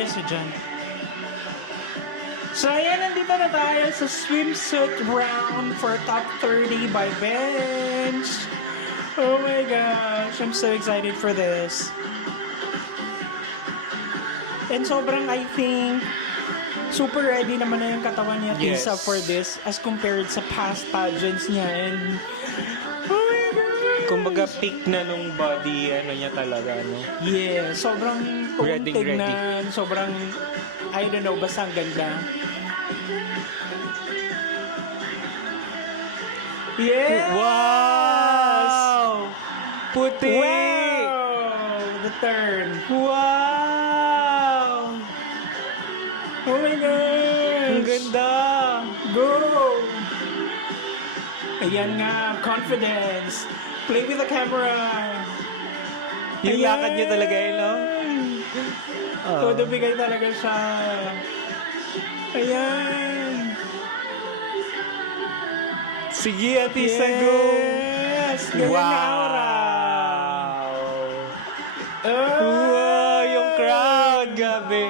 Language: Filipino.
Yes, dyan. So, ayan, nandito na tayo sa swimsuit round for top 30 by bench. Oh my gosh, I'm so excited for this. And sobrang, I think, super ready naman na yung katawan niya, Yes. Tisa, for this as compared sa past pageants niya. And, oh my gosh! Kumbaga peak na nung body, ano niya talaga, no? Yeah, sobrang kung Ready. tignan, sobrang, I don't know, basta ang ganda. Yes! Wow! Puti! Wow! The turn. Wow! Oh my gosh! Ang ganda! Go! Ayan nga, confidence. Play with the camera. Yung lakad niya talaga eh, no? Todo bigay talaga siya. Ayan. Sige, Atisa, go! Yes! Ganyan na aura. Wow! Wow! Yung crowd, gabi!